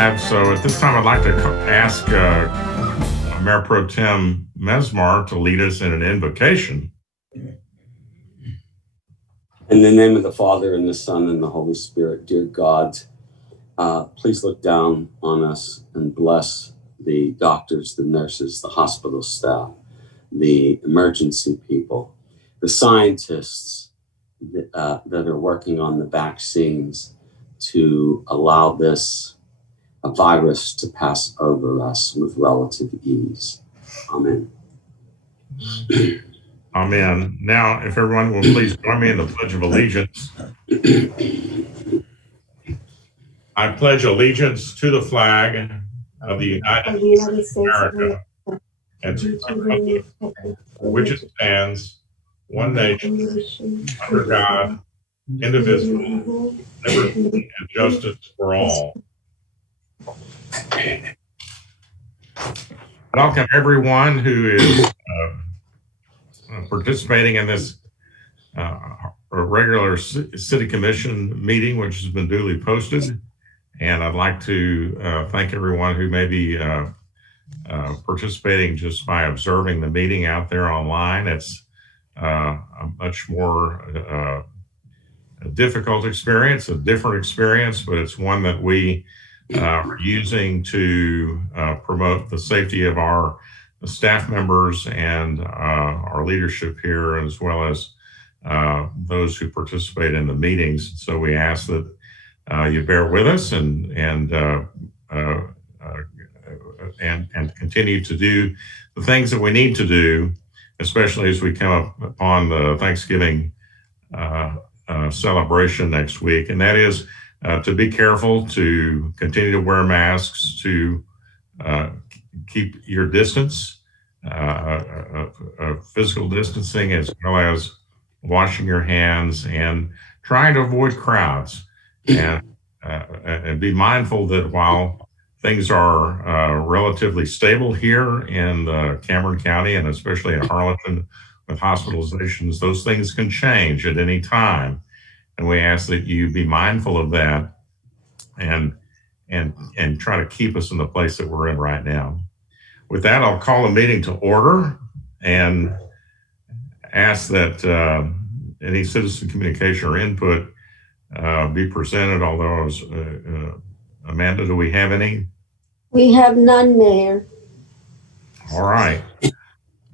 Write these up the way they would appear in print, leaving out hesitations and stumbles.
live. So at this time, I'd like to ask Mayor Pro Tem Mesmar to lead us in an invocation. In the name of the Father, and the Son, and the Holy Spirit, dear God, please look down on us and bless the doctors, the nurses, the hospital staff, the emergency people, the scientists that are working on the vaccines to allow this virus to pass over us with relative ease. Amen. Amen. Now, if everyone will please join me in the Pledge of Allegiance. I pledge allegiance to the flag of the United States of America and to the republic for which it stands, one nation, under God, indivisible, liberty and justice for all. Welcome everyone who is participating in this regular City Commission meeting, which has been duly posted. And I'd like to thank everyone who may be participating just by observing the meeting out there online. It's a much more difficult experience, a different experience, but it's one that we are using to promote the safety of our staff members and our leadership here, as well as those who participate in the meetings. So we ask that you bear with us and continue to do the things that we need to do, especially as we come up upon the Thanksgiving celebration next week. And that is to be careful, to continue to wear masks, to keep your distance, physical distancing, as well as washing your hands and trying to avoid crowds. And be mindful that while things are relatively stable here in Cameron County, and especially in Harlingen with hospitalizations, those things can change at any time. And we ask that you be mindful of that and try to keep us in the place that we're in right now. With that, I'll call the meeting to order and ask that any citizen communication or input be presented, although Amanda, do we have any? We have none, Mayor. All right.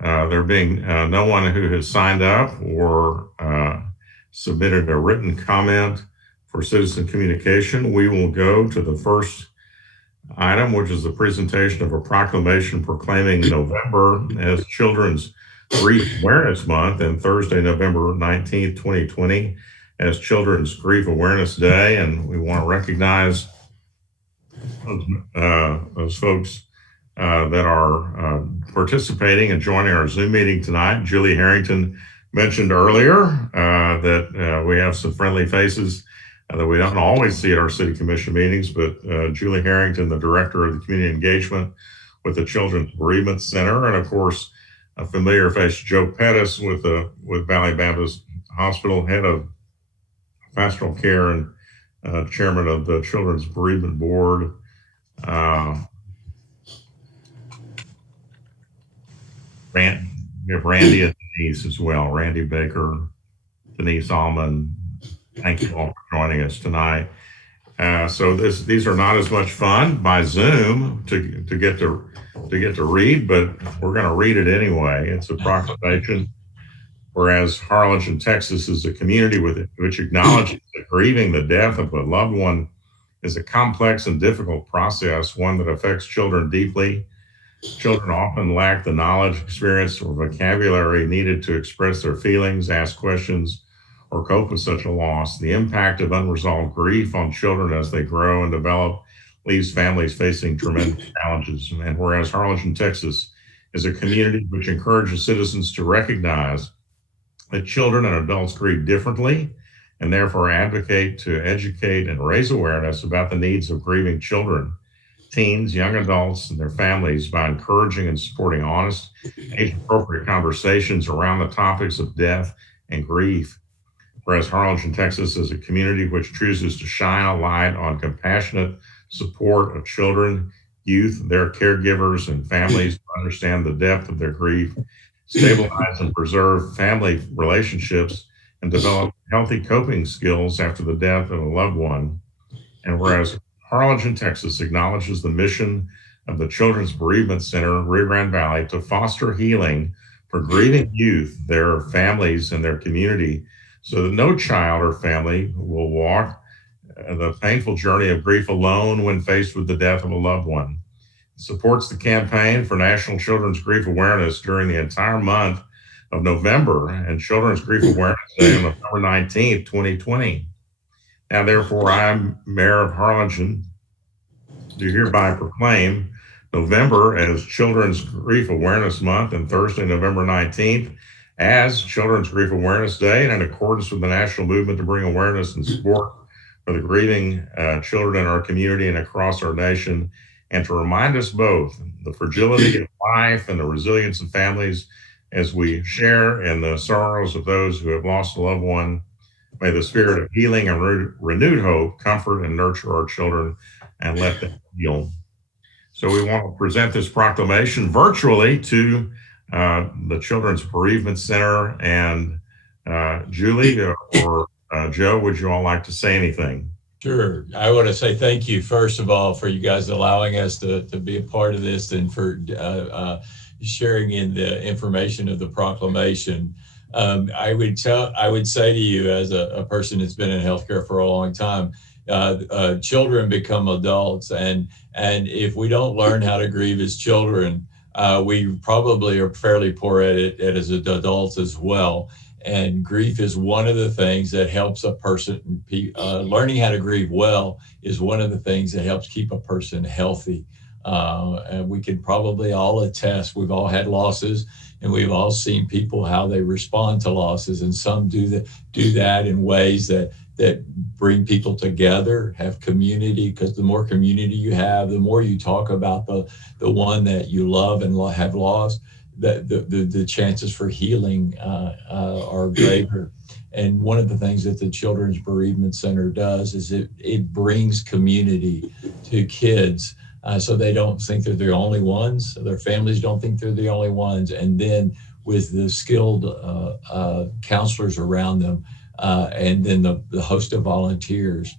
There being no one who has signed up or submitted a written comment for citizen communication, we will go to the first item, which is the presentation of a proclamation proclaiming November as Children's Grief Awareness Month and Thursday, November 19th, 2020 as Children's Grief Awareness Day. And we want to recognize those folks that are participating and joining our Zoom meeting tonight. Julie Harrington mentioned earlier that we have some friendly faces that we don't always see at our City Commission meetings, but Julie Harrington, the Director of the Community Engagement with the Children's Bereavement Center, and of course, a familiar face, Joe Pettis with Valley Baptist Hospital, head of pastoral care and chairman of the Children's Bereavement Board. We have Randy and Denise as well. Randy Baker, Denise Allman. Thank you all for joining us tonight. So these are not as much fun by Zoom to get to read, but we're going to read it anyway. It's a proclamation. Whereas Harlingen, Texas is a community which acknowledges that grieving the death of a loved one is a complex and difficult process, one that affects children deeply. Children often lack the knowledge, experience, or vocabulary needed to express their feelings, ask questions, or cope with such a loss. The impact of unresolved grief on children as they grow and develop leaves families facing tremendous challenges. And whereas Harlingen, Texas is a community which encourages citizens to recognize that children and adults grieve differently, and therefore advocate to educate and raise awareness about the needs of grieving children, teens, young adults, and their families by encouraging and supporting honest, age-appropriate conversations around the topics of death and grief. Whereas Harlingen, Texas is a community which chooses to shine a light on compassionate support of children, youth, their caregivers, and families to understand the depth of their grief, stabilize and preserve family relationships, and develop healthy coping skills after the death of a loved one. And whereas Harlingen, Texas acknowledges the mission of the Children's Bereavement Center, Rio Grande Valley, to foster healing for grieving youth, their families, and their community, so that no child or family will walk the painful journey of grief alone when faced with the death of a loved one. It supports the campaign for National Children's Grief Awareness during the entire month of November and Children's Grief Awareness Day on November 19th, 2020. Now, therefore, I'm Mayor of Harlingen, do hereby proclaim November as Children's Grief Awareness Month and Thursday, November 19th, as Children's Grief Awareness Day, and in accordance with the national movement to bring awareness and support for the grieving children in our community and across our nation, and to remind us both the fragility of life and the resilience of families as we share in the sorrows of those who have lost a loved one. May the spirit of healing and renewed hope comfort and nurture our children and let them heal. So we want to present this proclamation virtually to the Children's Bereavement Center. And Julie or Joe, would you all like to say anything? Sure. I want to say thank you, first of all, for you guys allowing us to be a part of this and for sharing in the information of the proclamation. I would say to you, as a person that's been in healthcare for a long time, children become adults, and if we don't learn how to grieve as children, we probably are fairly poor at it as adults as well. And grief is one of the things that helps a person, learning how to grieve well is one of the things that helps keep a person healthy. And we can probably all attest, we've all had losses, and we've all seen people, how they respond to losses. And some do that in ways that bring people together, have community, because the more community you have, the more you talk about the one that you love and have lost, the chances for healing are greater. And one of the things that the Children's Bereavement Center does is it brings community to kids, so they don't think they're the only ones. Their families don't think they're the only ones. And then with the skilled counselors around them, and then the host of volunteers,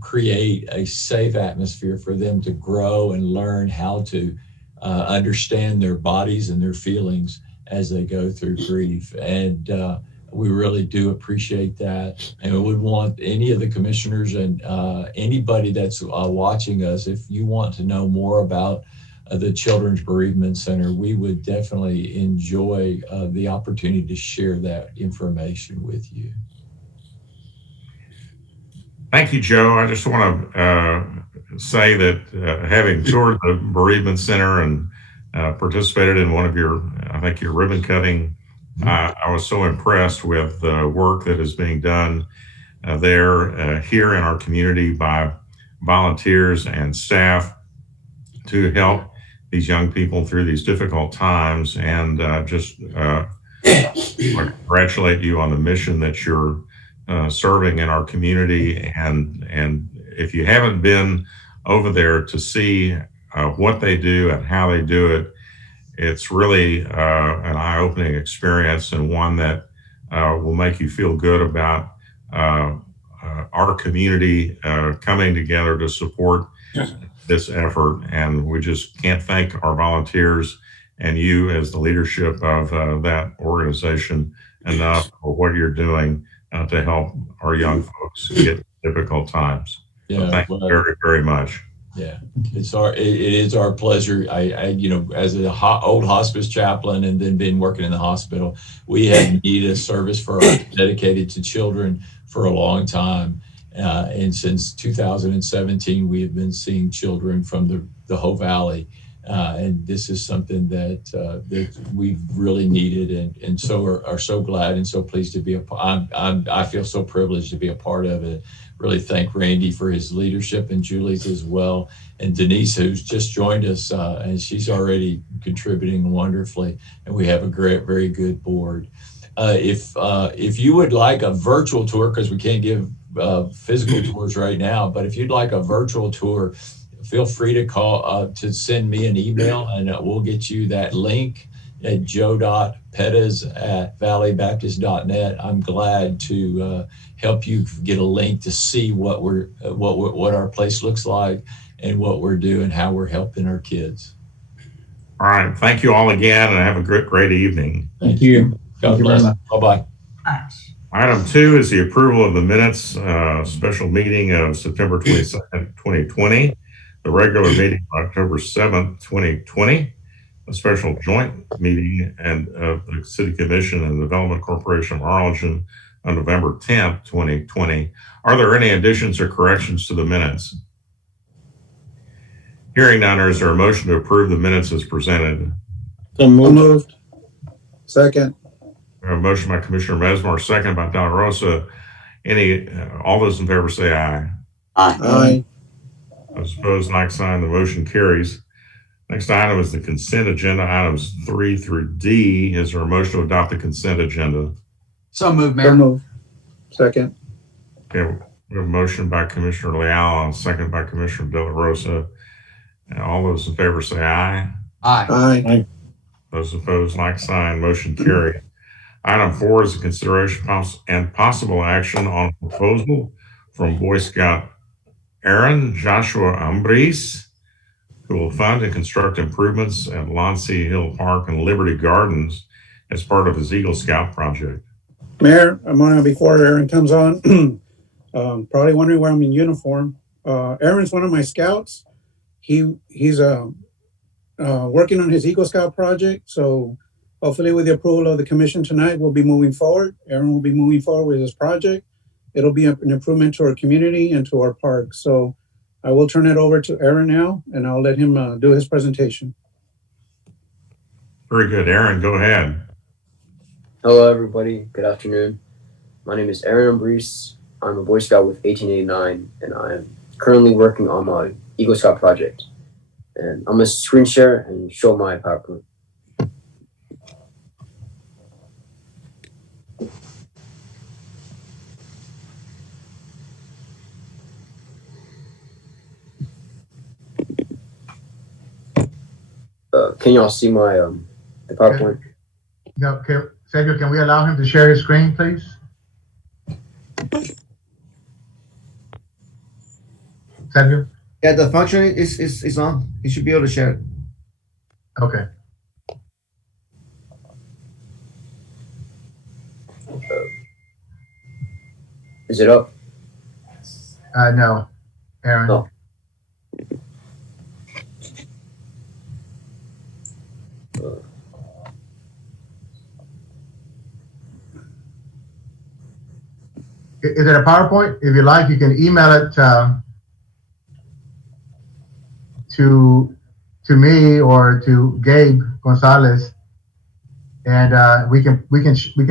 create a safe atmosphere for them to grow and learn how to understand their bodies and their feelings as they go through grief. And we really do appreciate that. And we would want any of the commissioners and anybody that's watching us, if you want to know more about the Children's Bereavement Center, we would definitely enjoy the opportunity to share that information with you. Thank you, Joe. I just want to say that having toured the Bereavement Center and participated in one of your ribbon cutting, I was so impressed with the work that is being done there here in our community by volunteers and staff to help these young people through these difficult times. And just congratulate you on the mission that you're serving in our community. And if you haven't been over there to see what they do and how they do it, it's really an eye-opening experience, and one that will make you feel good about our community coming together to support this effort. And we just can't thank our volunteers and you as the leadership of that organization enough for what you're doing to help our young folks get difficult times. Yeah, so thank you very, very much. Yeah, it is our pleasure. I as an old hospice chaplain and then been working in the hospital, we have needed a service dedicated to children for a long time. And since 2017, we have been seeing children from the whole valley. And this is something that we've really needed, and so are so glad and so pleased to be I feel so privileged to be a part of it. Really thank Randy for his leadership, and Julie's as well, and Denise, who's just joined us, and she's already contributing wonderfully. And we have a great, very good board. If you would like a virtual tour, because we can't give physical tours right now, but if you'd like a virtual tour, feel free to call, to send me an email, and we'll get you that link at joe.pettis@valleybaptist.net. I'm glad to help you get a link to see what our place looks like and what we're doing, how we're helping our kids. All right. Thank you all again, and have a great evening. Thank you. God bless. Bye-bye. Item 2 is the approval of the minutes, special meeting of September 22nd, 2020, the regular meeting of October 7th, 2020, a special joint meeting and of the City Commission and Development Corporation of Harlingen on November 10th, 2020. Are there any additions or corrections to the minutes? Hearing none, is there a motion to approve the minutes as presented? So moved. Second. We have a motion by Commissioner Mesmer, second by De La Rosa. All those in favor say aye. Aye. Those opposed, like sign. The motion carries. Next item is the consent agenda, items 3 through D. Is there a motion to adopt the consent agenda? So moved, So Mayor. moved. Second. Okay, we have a motion by Commissioner Leal and second by Commissioner De La Rosa. And all those in favor say aye. Aye. Aye. Those opposed, like sign. Motion carried. Item 4 is a consideration and possible action on proposal from Boy Scout Aaron Joshua Ambris, who will fund and construct improvements at Lonsea Hill Park and Liberty Gardens as part of his Eagle Scout project. Mayor, I'm on before Aaron comes on. Probably wondering why I'm in uniform. Aaron's one of my scouts. He's working on his Eagle Scout project. So hopefully with the approval of the commission tonight, we'll be moving forward. Aaron will be moving forward with his project. It'll be an improvement to our community and to our park. So I will turn it over to Aaron now, and I'll let him do his presentation. Very good. Aaron, go ahead. Hello, everybody. Good afternoon. My name is Aaron Ambris. I'm a Boy Scout with 1889, and I am currently working on my Eagle Scout project. And I'm going to screen share and show my PowerPoint. Can y'all see my the PowerPoint? No, okay. Sergio, can we allow him to share his screen, please? Sergio? Yeah, the function is on. You should be able to share it. Okay. Is it up? No, Aaron. Oh. Is it a PowerPoint? If you like, you can email it to me or to Gabe Gonzalez, and we can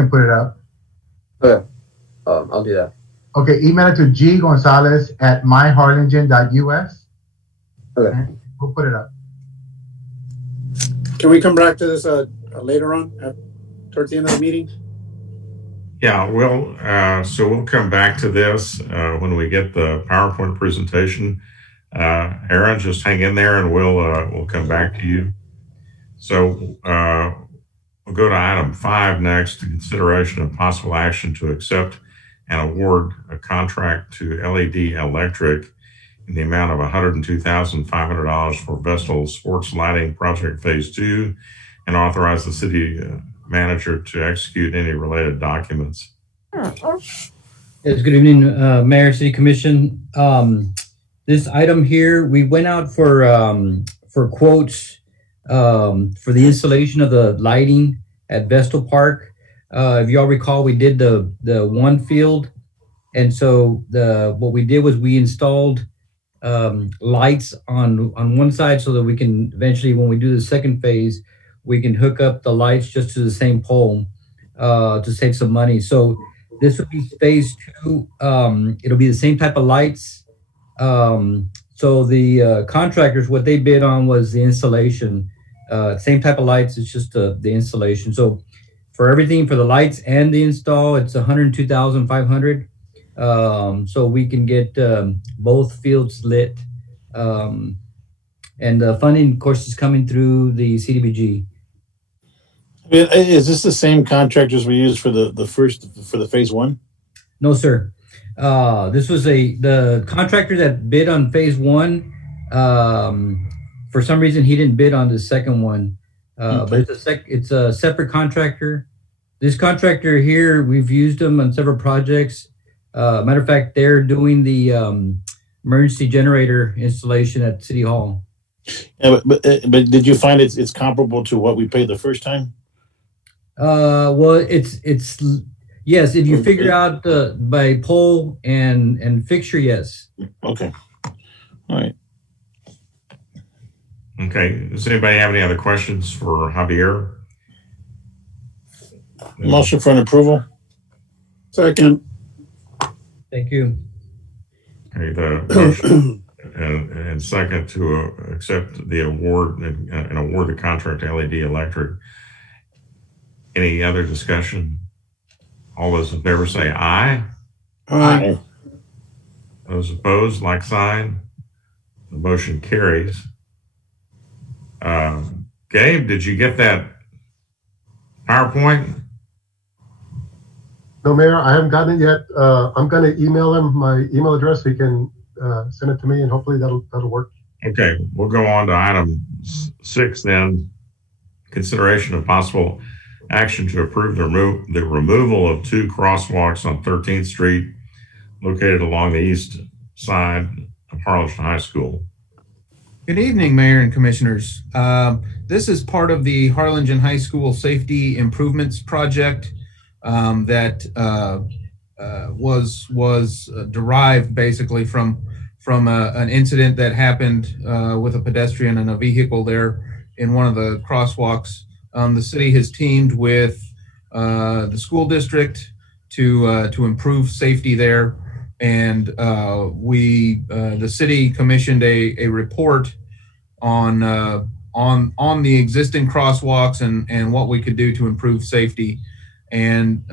put it up. Okay. I'll do that. Okay, email it to ggonzalez@myharlingen.us. Okay. We'll put it up. Can we come back to this later on, towards the end of the meeting? Yeah, so we'll come back to this when we get the PowerPoint presentation. Aaron, just hang in there and we'll come back to you. So we'll go to item 5 next, the consideration of possible action to accept and award a contract to LED Electric in the amount of $102,500 for Vestal Sports Lighting Project Phase 2 and authorize the city manager to execute any related documents. Yes, good evening, Mayor, City Commission. This item here, we went out for quotes for the installation of the lighting at Vestal Park. If y'all recall, we did the one field, and so what we did was we installed lights on one side so that we can eventually, when we do the second phase, we can hook up the lights just to the same pole to save some money. So this will be phase 2. It'll be the same type of lights. So the contractors, what they bid on was the installation. Same type of lights, it's just the installation. So for everything, for the lights and the install, it's $102,500. so we can get both fields lit. And the funding, of course, is coming through the CDBG. Is this the same contractors we used for the phase one? No, sir. This was the contractor that bid on phase one. For some reason, he didn't bid on the second one. But it's a separate contractor. This contractor here, we've used them on several projects. Matter of fact, they're doing the emergency generator installation at City Hall. Yeah, but did you find it's comparable to what we paid the first time? Well, it's yes. If you figure out by pole and fixture, yes. Okay. All right. Okay. Does anybody have any other questions for Javier? Motion for an approval. Second. Thank you. Okay, the motion and second to accept the award and award the contract to LED Electric. Any other discussion? All those in favor say aye. Aye. Those opposed, like sign. The motion carries. Gabe, did you get that PowerPoint? No, Mayor, I haven't gotten it yet. I'm going to email him my email address so he can send it to me, and hopefully that'll work. Okay, we'll go on to item 6 then. Consideration of possible action to approve the removal of 2 crosswalks on 13th Street located along the east side of Harlingen High School. Good evening, Mayor and Commissioners. This is part of the Harlingen High School Safety Improvements Project that was derived basically from an incident that happened with a pedestrian and a vehicle there in one of the crosswalks. The city has teamed with the school district to improve safety there, and the city commissioned a report on the existing crosswalks and what we could do to improve safety. And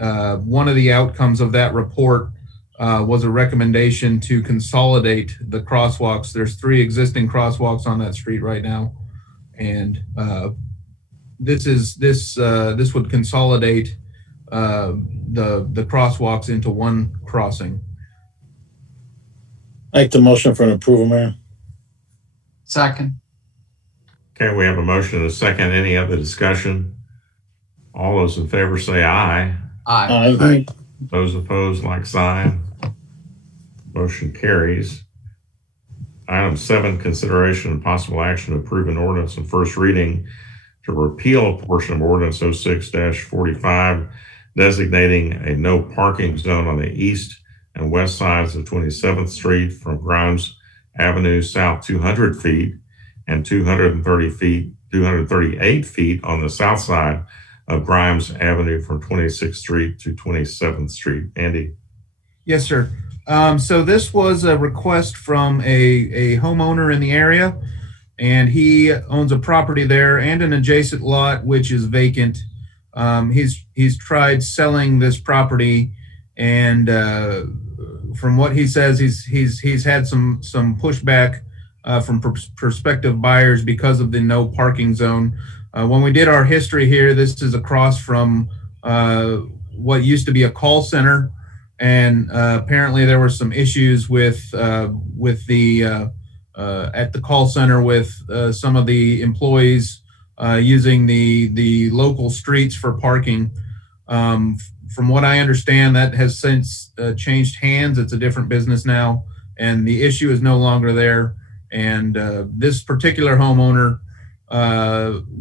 one of the outcomes of that report was a recommendation to consolidate the crosswalks. There's 3 existing crosswalks on that street right now, and this would consolidate the crosswalks into one crossing. I like the motion for an approval, Mayor. Second. Okay, we have a motion and a second. Any other discussion? All those in favor say aye. Aye. Aye. Those opposed, like sign. Motion carries. Item 7, consideration and possible action to approve an ordinance on first reading to repeal a portion of ordinance 06-45, designating a no parking zone on the east and west sides of 27th Street from Grimes Avenue south 200 feet and 238 feet on the south side of Grimes Avenue from 26th Street to 27th Street. Andy? Yes, sir. So this was a request from a homeowner in the area, and he owns a property there and an adjacent lot which is vacant. He's tried selling this property, and from what he says, he's had some pushback from prospective buyers because of the no parking zone. When we did our history here, this is across from what used to be a call center, and apparently there were some issues with the at the call center with some of the employees using the local streets for parking. From what I understand, that has since changed hands. It's a different business now, and the issue is no longer there. And this particular homeowner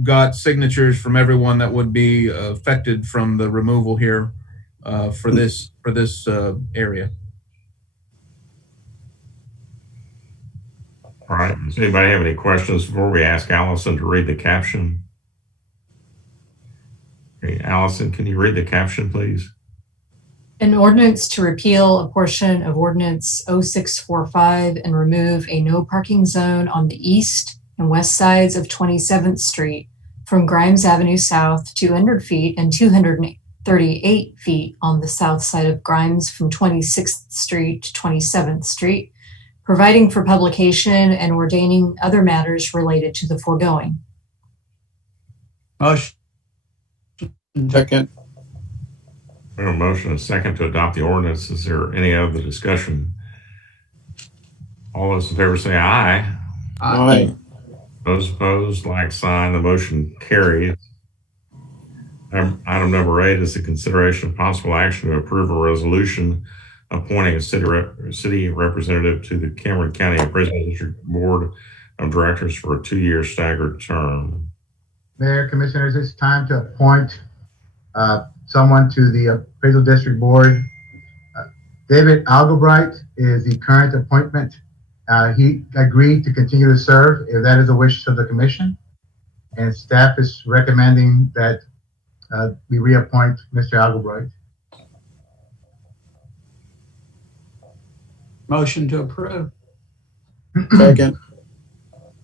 got signatures from everyone that would be affected from the removal here for this area. All right. Does anybody have any questions before we ask Allison to read the caption? Okay, Allison, can you read the caption, please? An ordinance to repeal a portion of Ordinance 0645 and remove a no parking zone on the east and west sides of 27th Street from Grimes Avenue South 200 feet and 38 feet on the south side of Grimes from 26th Street to 27th Street, providing for publication and ordaining other matters related to the foregoing. Motion. Second. We have a motion and a second to adopt the ordinance. Is there any other discussion? All those in favor say aye. Aye. Those opposed, like sign. The motion carries. Item number 8 is the consideration of possible action to approve a resolution appointing a city representative to the Cameron County Appraisal District Board of Directors for a 2-year staggered term. Mayor, Commissioners, it's time to appoint someone to the Appraisal District Board. David Algebright is the current appointment. He agreed to continue to serve if that is the wish of the Commission, and staff is recommending that we reappoint Mr. Algebright. Motion to approve. Second.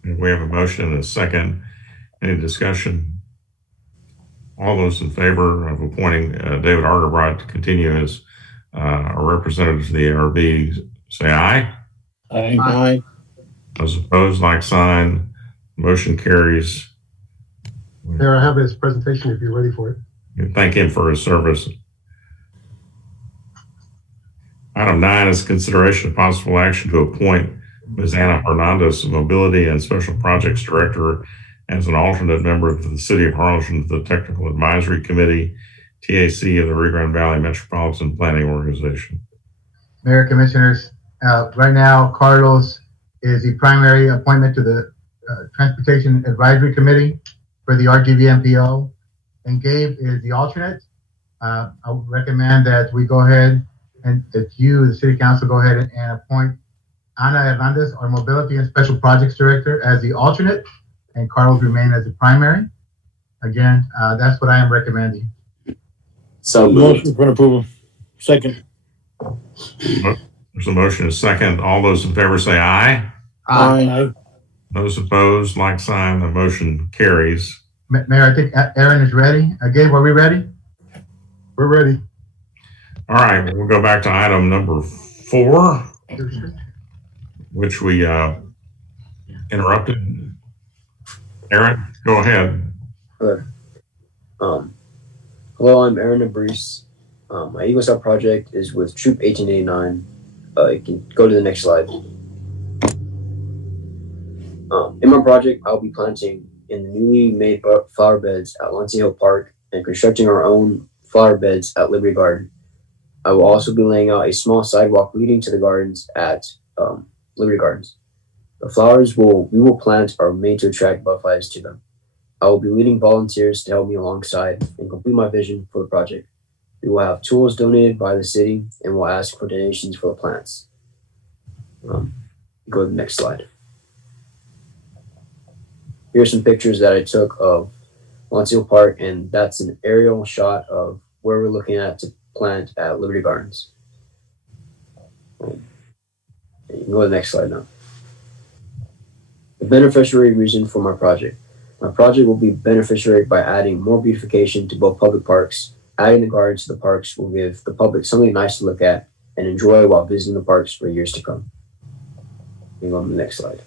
We have a motion and a second. Any discussion? All those in favor of appointing David Algebright to continue as a representative to the ARB, say aye. Aye. Aye. Those opposed, like sign. Motion carries. Mayor, I have his presentation if you're ready for it. Thank him for his service. Item 9 is consideration of possible action to appoint Ms. Anna Hernandez, Mobility and Special Projects Director, as an alternate member of the City of Harlingen to the Technical Advisory Committee, TAC of the Rio Grande Valley Metropolitan Planning Organization. Mayor, Commissioners, right now, Carlos is the primary appointment to the Transportation Advisory Committee for the RGV-MPO, and Gabe is the alternate. I would recommend that we go ahead and that you, the City Council, go ahead and appoint Ana Hernandez, our Mobility and Special Projects Director, as the alternate, and Carlos remain as the primary. Again, that's what I am recommending. So moved. Motion for approval. Second. There's a motion and a second. All those in favor say aye. Aye. Those opposed, like sign. The motion carries. Mayor, I think Aaron is ready. Gabe, are we ready? We're ready. All right, we'll go back to item number 4, which we interrupted. Aaron, go ahead. Hello. Hello, I'm Aaron Abreese. My Eagle Scout project is with Troop 1889. You can go to the next slide. In my project, I'll be planting in the newly made flower beds at Lancia Hill Park and constructing our own flower beds at Liberty Garden. I will also be laying out a small sidewalk leading to the gardens at Liberty Gardens. The flowers we will plant are made to attract butterflies to them. I will be leading volunteers to help me alongside and complete my vision for the project. We will have tools donated by the city and will ask for donations for the plants. Go to the next slide. Here are some pictures that I took of Lancia Park, and that's an aerial shot of where we're looking at to plant at Liberty Gardens. You can go to the next slide now. The beneficiary reason for my project. My project will be beneficiary by adding more beautification to both public parks. Adding the gardens to the parks will give the public something nice to look at and enjoy while visiting the parks for years to come. You can go on the next slide.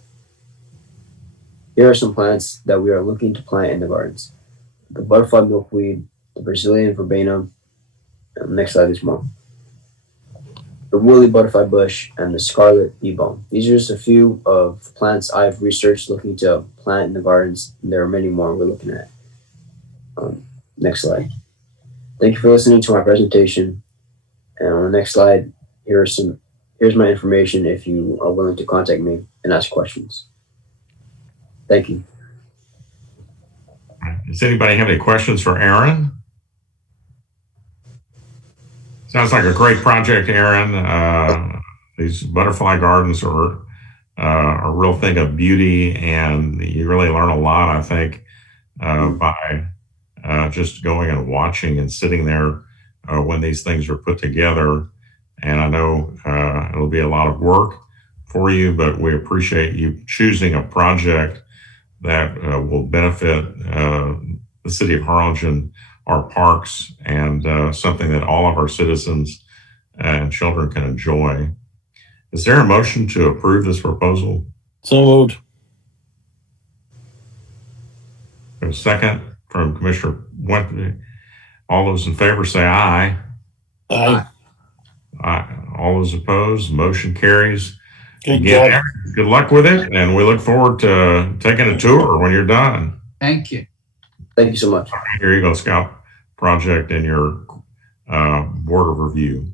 Here are some plants that we are looking to plant in the gardens. The butterfly milkweed, the Brazilian verbena, and the next slide is more. The woolly butterfly bush, and the scarlet bee-balm. These are just a few of the plants I've researched looking to plant in the gardens. There are many more we're looking at. Next slide. Thank you for listening to my presentation. And on the next slide, here's my information if you are willing to contact me and ask questions. Thank you. Does anybody have any questions for Aaron? Sounds like a great project, Aaron. These butterfly gardens are a real thing of beauty, and you really learn a lot, I think, by just going and watching and sitting there when these things are put together. And I know it'll be a lot of work for you, but we appreciate you choosing a project that will benefit the city of Harlingen our parks and something that all of our citizens and children can enjoy. Is there a motion to approve this proposal? So moved. A second from Commissioner Went. All those in favor say aye. Aye. Aye. All those opposed, motion carries. Good Again, job. good luck with it, and we look forward to taking a tour when you're done. Thank you. Thank you so much. Your Eagle Scout project and your board of review.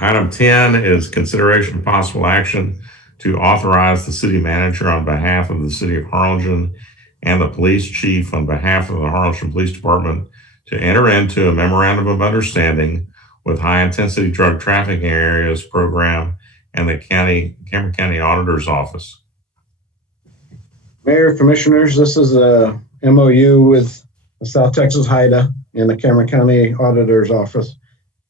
Item 10 is consideration of possible action to authorize the city manager on behalf of the city of Harlingen and the police chief on behalf of the Harlingen Police Department to enter into a memorandum of understanding with high intensity drug trafficking areas program and the Cameron County Auditor's Office. Mayor, Commissioners, this is a MOU with the South Texas HIDA and the Cameron County Auditor's Office.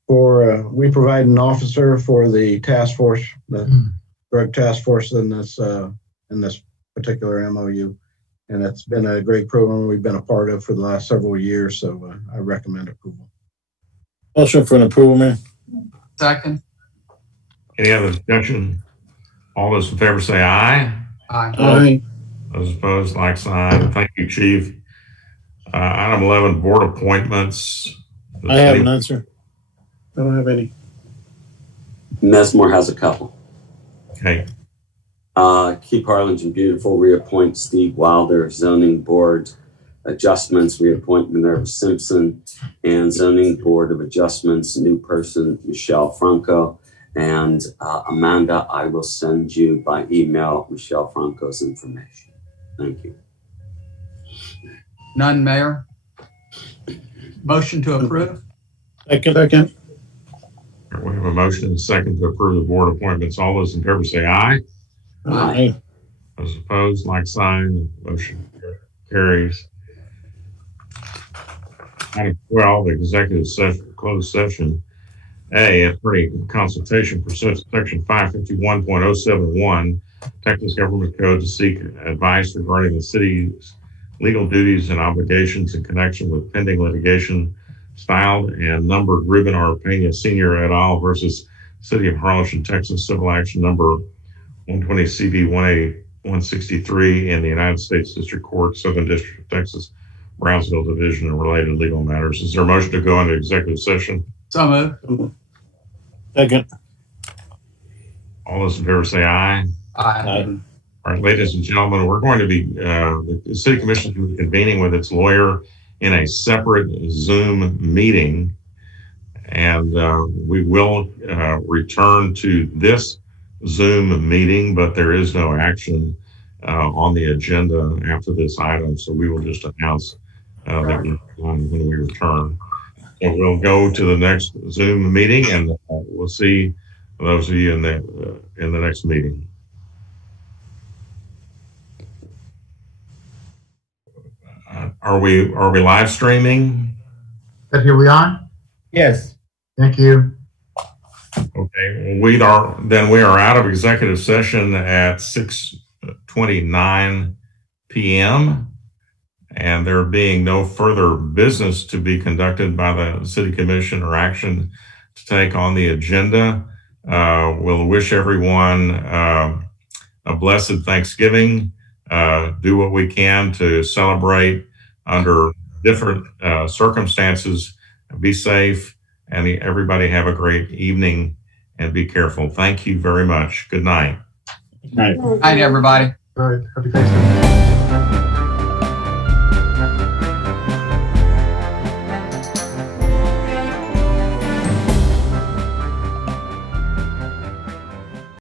We provide an officer for the task force, the drug task force in this particular MOU. And it's been a great program we've been a part of for the last several years. So I recommend approval. Motion for an approval, Mayor. Second. Any other discussion? All those in favor say aye. Aye. Aye. Those opposed, like sign. Thank you, Chief. Item 11, board appointments. I have none, sir. I don't have any. Mesmore has a couple. Okay. Keep Harlingen Beautiful, reappoint Steve Wilder, Zoning Board Adjustments, reappoint Minerva Simpson, and Zoning Board of Adjustments, new person, Michelle Franco. And Amanda, I will send you by email Michelle Franco's information. Thank you. None, Mayor. Motion to approve. Second. We have a motion and a second to approve the board appointments. All those in favor say aye. Aye. Those opposed, like sign. Motion carries. Item 12, executive session, closed session. A, attorney consultation pursuant to section 551.071 Texas Government Code to seek advice regarding the city's legal duties and obligations in connection with pending litigation styled and numbered Ruben R. Pena Sr. et al. Versus City of Harlingen, Texas, civil action number 120 CV 163 in the United States District Court, Southern District of Texas, Brownsville Division, and related legal matters. Is there a motion to go into executive session? So moved. Second. All those in favor say aye. Aye. All right, ladies and gentlemen, we're going to be, the City Commission will be convening with its lawyer in a separate Zoom meeting. And we will return to this Zoom meeting, but there is no action on the agenda after this item. So we will just announce that we're on when we return. So we'll go to the next Zoom meeting, and we'll see those of you in the next meeting. Are we live streaming? Here we on? Yes. Thank you. Okay, we are out of executive session at 6:29 p.m. and there being no further business to be conducted by the City Commission or action to take on the agenda, we'll wish everyone a blessed Thanksgiving. Do what we can to celebrate under different circumstances. Be safe, and everybody have a great evening and be careful. Thank you very much. Good night. Good night. Good night, everybody. All right. Happy Thanksgiving.